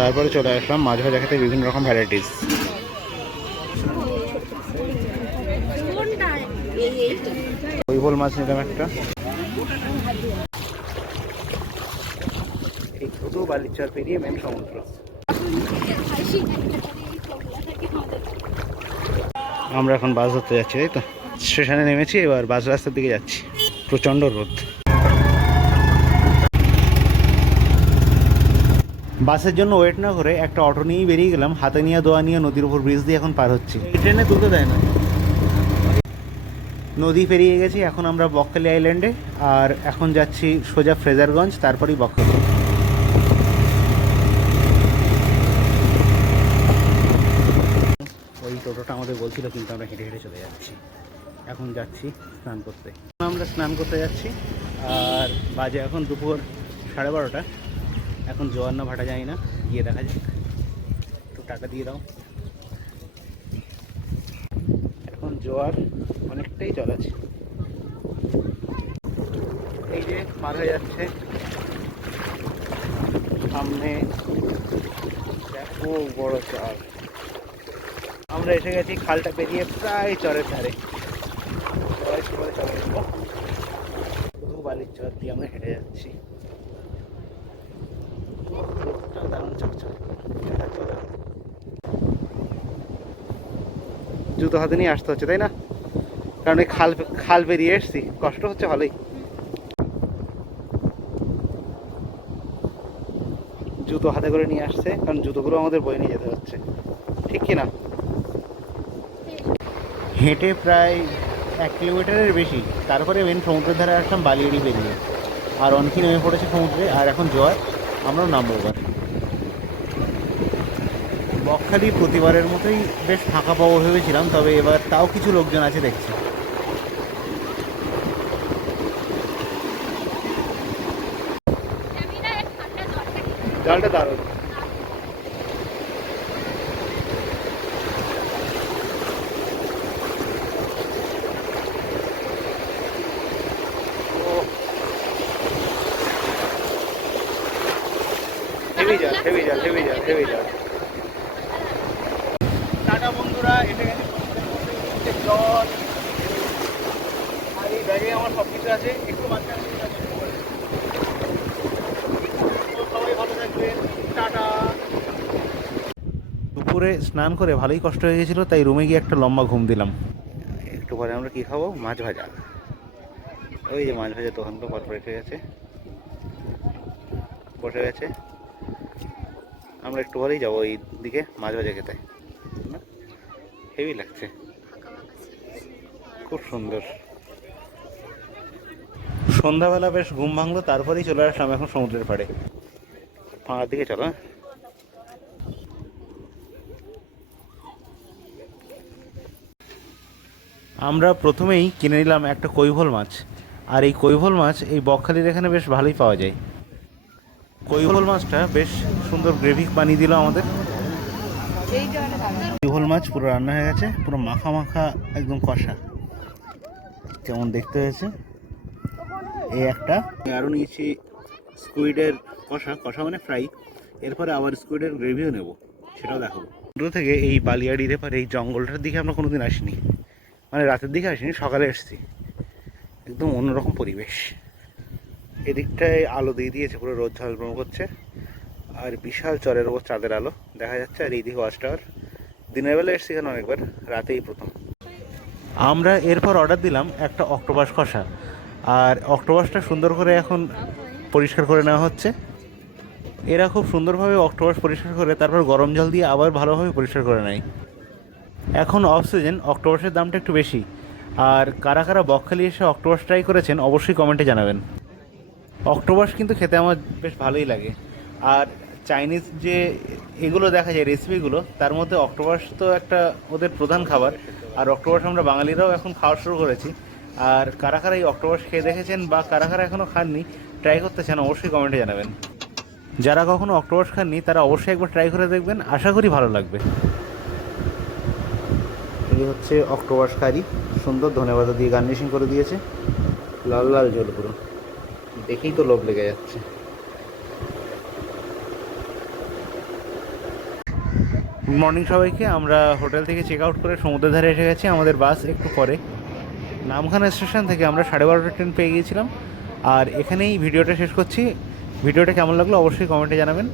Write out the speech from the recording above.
তারপরে চলে আসলাম মাছ ভাজা খেতে, বিভিন্ন রকম ভ্যারাইটিস। কৈফল মাছ নিলাম একটা, এই ছোট বালিচর পেরিয়ে মেন সমুদ্র। আমরা এখন বাস ধরতে যাচ্ছি, তাই তো? স্টেশনে নেমেছি, এবার বাস রাস্তার দিকে যাচ্ছি। প্রচণ্ড রোদ। বাসের জন্য ওয়েট না করে একটা অটো নিয়েই বেরিয়ে গেলাম। হাতে নিয়ে দোয়া নিয়ে নদীর উপর ব্রিজ দিয়ে এখন পার হচ্ছি। এই ট্রেনে তুলতে দেয় না। নদী পেরিয়ে গেছি, এখন আমরা বকখালি আইল্যান্ডে। আর এখন যাচ্ছি সোজা ফ্রেজারগঞ্জ, তারপরেই বকখালি। ওই টোটোটা আমাদের বলছিল, কিন্তু আমরা হেঁটে হেঁটে চলে যাচ্ছি। এখন যাচ্ছি স্নান করতে। আমরা স্নান করতে যাচ্ছি, আর বাজে এখন দুপুর 12:30। এখন জোয়ার না ভাটা যায় না, গিয়ে দেখা যাক। একটু টাকা দিয়ে দাও। এখন জোয়ার অনেকটাই চলেছে। এই যে পার হয়ে যাচ্ছে সামনে, দেখো বড় চর। আমরা এসে গেছি খালটা পেরিয়ে প্রায় চরের ধারে। শুধু বালির চর দিয়ে আমরা হেঁটে যাচ্ছি। জুতো হাতে নিয়ে আসতে হচ্ছে, তাই না? কারণ এই খাল পেরিয়ে এসছি, কষ্ট হচ্ছে ভালোই। জুতো হাতে করে নিয়ে আসছে, কারণ জুতোগুলো আমাদের বয়ে নিয়ে যেতে হচ্ছে, ঠিক কি না? হেঁটে প্রায় 1 কিলোমিটারের বেশি, তারপরে মেন সমুদ্রের ধারে আসলাম বালিয়াড়ি পেরিয়ে। আর অনেকে নেমে পড়েছে সমুদ্রে, আর এখন জোয়ার, আমরাও নামবো এবার। বকখালি প্রতিবারের মতোই বেশ ফাঁকা পাবো ভেবেছিলাম, তবে এবার তাও কিছু লোকজন আছে দেখছি। জলটা দারুণ। হেভি জল, হেভি জল, হেভি জল, হেভি জল। টাটা বন্ধুরা, এসে গেছে সমুদ্রের মধ্যে, নিচে জল। আর এই ব্যাগে আমার সব কিছু আছে, একটু মাঝখানে সবাই ভালো থাকবেন, টাটা। দুপুরে স্নান করে ভালোই কষ্ট হয়ে গেছিলো, তাই রুমে গিয়ে একটা লম্বা ঘুম দিলাম। একটু পরে আমরা কি খাবো? মাছ ভাজা। ওই যে মাছ ভাজা দোকানগুলো পরপর এসে গেছে, বসে গেছে। আমরা একটু পরেই যাবো ওই দিকে মাছ ভাজা খেতে। না, হেভি লাগছে, খুব সুন্দর। সন্ধ্যাবেলা বেশ ঘুম ভাঙলো, তারপরেই চলে আসলাম এখন সমুদ্রের পাড়ে। ফাঁকার দিকে চলো। আমরা প্রথমেই কিনে নিলাম একটা কৈফল মাছ। আর এই কৈফল মাছ এই বকখালির এখানে বেশ ভালোই পাওয়া যায়। কৈফল মাছটা বেশ সুন্দর গ্রেভি বানিয়ে দিল আমাদের। কৈফল মাছ পুরো রান্না হয়ে গেছে, পুরো মাখা মাখা, একদম কষা। কেমন দেখতে হয়েছে এই একটা। আরও নিয়েছি স্কুইডের কষা, কষা মানে ফ্রাই। এরপরে আবার স্কুইডের গ্রেভিও নেব, সেটাও দেখাবো। দূর থেকে এই বালিয়াড়ির এপারে এই জঙ্গলটার দিকে আমরা কোনোদিন আসিনি, মানে রাতের দিকে আসিনি, সকালে এসেছি। একদম অন্যরকম পরিবেশ। এদিকটায় আলো দিয়ে দিয়েছে, পুরো রোদ ঝলমল করছে। আর বিশাল চরের ওপর চাঁদের আলো দেখা যাচ্ছে। আর এইদিকে ওয়াচ টাওয়ার। দিনের বেলা এসেছি এখানে অনেকবার, রাতেই প্রথম। আমরা এরপর অর্ডার দিলাম একটা অক্টোপাস কষা। আর অক্টোপাসটা সুন্দর করে এখন পরিষ্কার করে নেওয়া হচ্ছে। এরা খুব সুন্দরভাবে অক্টোপাস পরিষ্কার করে তারপর গরম জল দিয়ে আবার ভালোভাবে পরিষ্কার করে নেয়। এখন অফ সিজন, অক্টোপাসের দামটা একটু বেশি। আর কারা কারা বকখালি এসে অক্টোপাস ট্রাই করেছেন অবশ্যই কমেন্টে জানাবেন। অক্টোপাস কিন্তু খেতে আমার বেশ ভালোই লাগে। আর চাইনিজ যে এগুলো দেখা যায় রেসিপিগুলো, তার মধ্যে অক্টোপাস তো একটা ওদের প্রধান খাবার। আর অক্টোপাস আমরা বাঙালিরাও এখন খাওয়া শুরু করেছি। আর কারা কারা এই অক্টোপাস খেয়ে দেখেছেন বা কারা কারা এখনও খাননি, ট্রাই করতে চান, অবশ্যই কমেন্টে জানাবেন। যারা কখনো অক্টোপাস খাননি তারা অবশ্যই একবার ট্রাই করে দেখবেন, আশা করি ভালো লাগবে। এই হচ্ছে অক্টোপাস কারি, সুন্দর ধনেপাতা দিয়ে গার্নিশিং করে দিয়েছে, লাল লাল ঝোল পুরো, দেখেই তো লোভ লেগে যাচ্ছে। গুড মর্নিং সবাইকে। আমরা হোটেল থেকে চেক আউট করে সমুদ্রের ধারে এসে গেছি। আমাদের বাস একটু পরে। নামখানা স্টেশন থেকে আমরা 12:30 ট্রেন পেয়ে গিয়েছিলাম। আর এখানেই ভিডিওটা শেষ করছি। ভিডিওটা কেমন লাগলো অবশ্যই কমেন্টে জানাবেন।